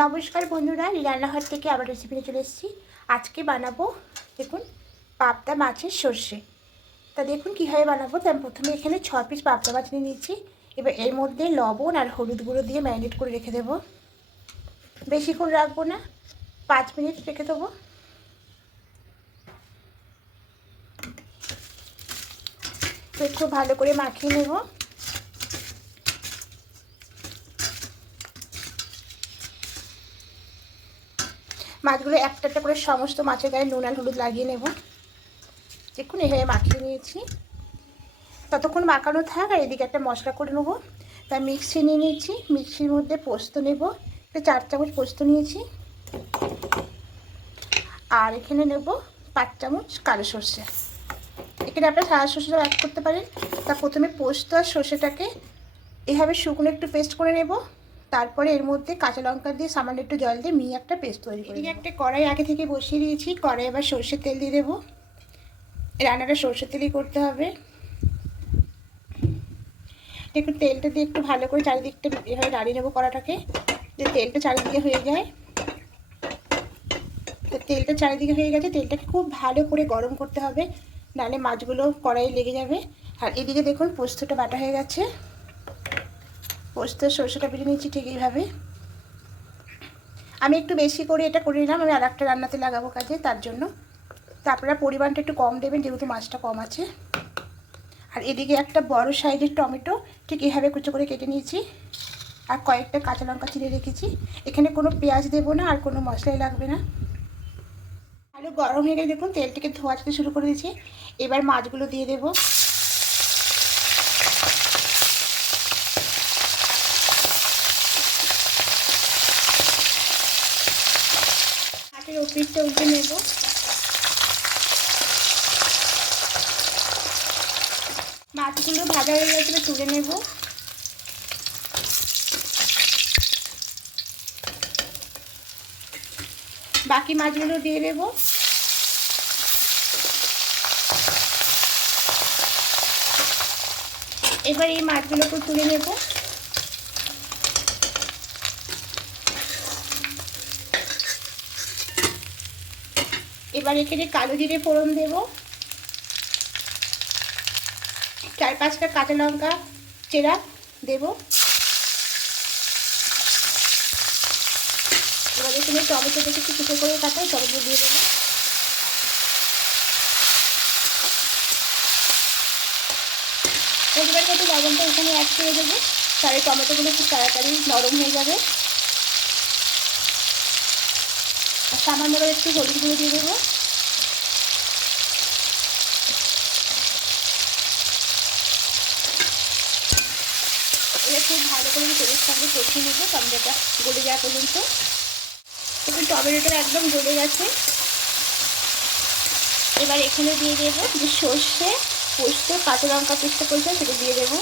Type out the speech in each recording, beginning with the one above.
নমস্কার বন্ধুরা রান্নাঘর থেকে আবার রেসিপি নিয়ে চলে এসেছি। আজকে বানাবো, দেখুন, পাবদা মাছের সর্ষে। তা দেখুন কীভাবে বানাবো। তা আমি প্রথমে এখানে ছ পিস পাবদা মাছ নিয়ে নিচ্ছি এবার এর মধ্যে লবণ আর হলুদ গুঁড়ো দিয়ে ম্যারিনেট করে রেখে দেবো। বেশিক্ষণ রাখব না, পাঁচ মিনিট রেখে দেবো। একটু ভালো করে মাখিয়ে নেব। মাছগুলো একটা একটা করে সমস্ত মাছের গায়ে নুন আর হলুদ লাগিয়ে নেব। দেখুন, এভাবে মাখিয়ে নিয়েছি। ততক্ষণ মাখানো থাক আর এদিকে একটা মশলা করে নেব। তা মিক্সি নিয়ে নিয়েছি। মিক্সির মধ্যে পোস্ত নেব। একটা চার চামচ পোস্ত নিয়েছি। আর এখানে নেব পাঁচ চামচ কালো সর্ষে। এখানে আপনার সাদা সর্ষেটাও অ্যাড করতে পারেন। তা প্রথমে পোস্ত আর সর্ষেটাকে এভাবে শুকনো একটু পেস্ট করে নেব। তারপরে এর মধ্যে কাঁচা লঙ্কা দিয়ে সামান্য একটু জল দিয়ে মিহি একটা পেস্ট তৈরি করি একটা কড়াই আগে থেকে বসিয়ে দিয়েছি কড়াই এবার সর্ষের তেল দিয়ে দেবো। রান্নাটা সর্ষের তেলই করতে হবে। একটু তেলটা দিয়ে একটু ভালো করে চারিদিকটা এভাবে দাঁড়িয়ে নেব কড়াটাকে যে তেলটা চারিদিকে হয়ে যায়। তো তেলটা চারিদিকে হয়ে গেছে তেলটাকে খুব ভালো করে গরম করতে হবে নাহলে মাছগুলো কড়াই লেগে যাবে। আর এদিকে দেখুন পোস্তটা বাটা হয়ে গেছে। পোস্ত সরষেটা বেটে নিচ্ছি ঠিক এইভাবে। আমি একটু বেশি করে এটা করে নিলাম, আমি আর একটা রান্নাতে লাগাবো কাজে, তার জন্য। তো আপনারা পরিমাণটা একটু কম দেবেন, যেহেতু মাছটা কম আছে। আর এদিকে একটা বড় সাইজের টমেটো, ঠিক এভাবে কুচো করে কেটে নিয়েছি। আর কয়েকটা কাঁচা লঙ্কা চিড়ে রেখেছি। এখানে কোনো পেঁয়াজ দেবো না, আর কোনো মশলাই লাগবে না। আলু গরম হয়ে গেলে দেখুন, তেলটিকে ধোয়া যেতে শুরু করে দিয়েছি। এবার মাছগুলো দিয়ে দেবো। ওপিসটা উঠে নেব। মাছগুলো ভাজা হয়ে গেছে, তুলে নেব। বাকি মাছগুলো দিয়ে দেব। এবার এই মাছগুলোকে তুলে নেব। এবার এখানে কালো জিরে ফোড়ন দেব। চার পাঁচটা কাঁচা লঙ্কা চেরা দেব। এবার এখানে টমেটো দেখে একটু কুচো করে কাটা, টমেটো দিয়ে দেবো। এবার মতো লবণটা এখানে অ্যাড করে দেবো, তাহলে টমেটোগুলো খুব তাড়াতাড়ি নরম হয়ে যাবে। আর সামান্য একটু হলুদ গুঁড়ো দিয়ে দেবো। খুব ভালো করে তেলের সঙ্গে কষিয়ে নেব। টমেটোটা গলে যাওয়া পর্যন্ত। এখন টমেটোটা একদম গলে গেছে। এবার এখানে দিয়ে দেবো যে সর্ষে পোস্ত, কাঁচা লঙ্কা পেস্টটা করেছে সেটা দিয়ে দেবো।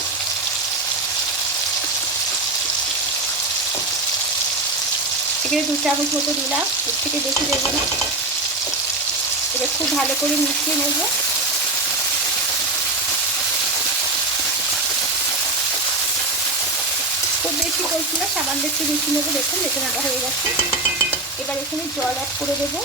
এখানে দু চামচ মতো দিলাম, এর থেকে বেশি দেবো না। এটা খুব ভালো করে মিশিয়ে নেব। খুব বেশি করছি না সামান্য একটু মিশিয়ে নেব, দেখুন বেতনাটা হয়ে গেছে। এবার এখানে জল অ্যাড করে দেবো।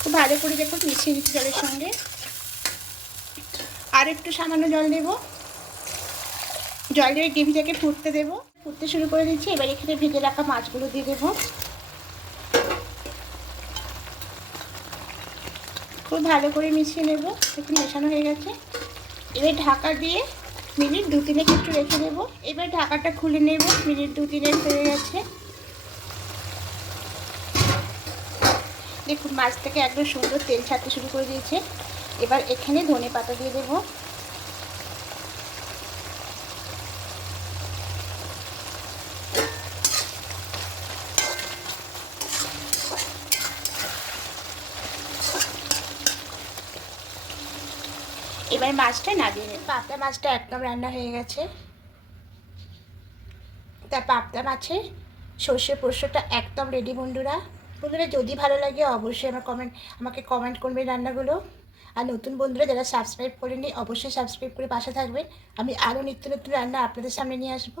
খুব ভালো করে দেখুন, মিশিয়ে দিচ্ছি জলের সঙ্গে। আর একটু সামান্য জল দেব। জল দিয়ে গ্রেভিটাকে ফুটতে দেব। ফুটতে শুরু করে দিচ্ছি। এবার এখানে ভেজে রাখা মাছগুলো দিয়ে দেবো। খুব ভালো করে মিশিয়ে নেব। একটু মেশানো হয়ে গেছে। এবার ঢাকা দিয়ে মিনিট দু তিনেক একটু রেখে দেবো। এবার ঢাকাটা খুলে নেব। মিনিট দু তিনেক হয়ে গেছে। দেখুন মাছ থেকে একদম সুন্দর তেল ছাড়তে শুরু করে দিয়েছে। এবার এখানে ধনে পাতা দিয়ে দেব। এবার মাছটা নামিয়ে নিন পাবদা মাছটা একদম রান্না হয়ে গেছে। তা পাবদা মাছের সর্ষে পোস্তটা একদম রেডি বন্ধুরা। বন্ধুরা, যদি ভালো লাগে অবশ্যই আমার কমেন্ট আমাকে কমেন্ট করবেন রান্নাগুলো। আর নতুন বন্ধুরা, যারা সাবস্ক্রাইব করেনি অবশ্যই সাবস্ক্রাইব করে পাশে থাকবেন। আমি আরও নিত্য নতুন রান্না আপনাদের সামনে নিয়ে আসব।